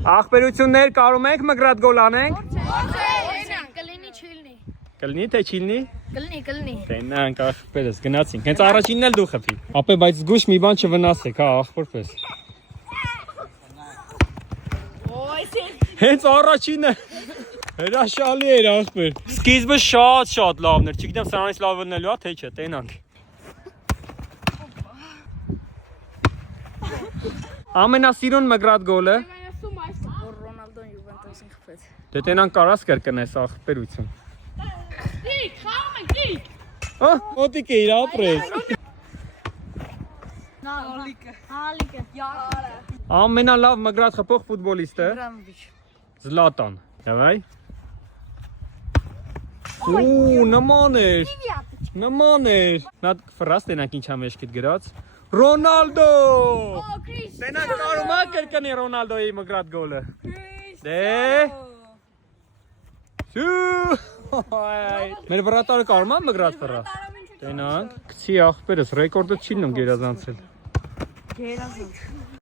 Ախպերություններ կարում ենք մգրատ գոլ անենք։ Կլինի չիլնի։ Կլինի թե չիլնի։ Կլինի։ Տենանք ախպերս գնացինք։ Հենց առաջինն էլ դու խփի։ Ապե բայց զգուշ մի բան չվնասեք, հա, ախպորպես։ Հենց առաջինը հրաշալի էր ախպեր։ Սկիզբը շատ լավն էր, չգիտեմ սրանից լավ լինելու է թե չէ, տենանք։ Ամենասիրուն մգրատ գոլը։ Ռոնալդոն Յուվենտուսին խփեց։ Դե տենանք կարաս կրկնես ախպերություն։ Հա, մոտիկ է իր ապրես։ Հալիկը։ Ամենալավ մգրատ խփող ֆուտբոլիստը Զլատան։ Давай։ Ու նման էր։ Նա ֆրաս տենանք ինչա մեջքիդ գրած։ Ռոնալդո։ Տենանք կարում ա կրկնի Ռոնալդոյի մգրատ գոլը։ Դե։ Մեր վրատարը կարում ա մգրատ ֆրա։ Տենանք, գցի ախպերս ռեկորդը չի լինում գերազանցել։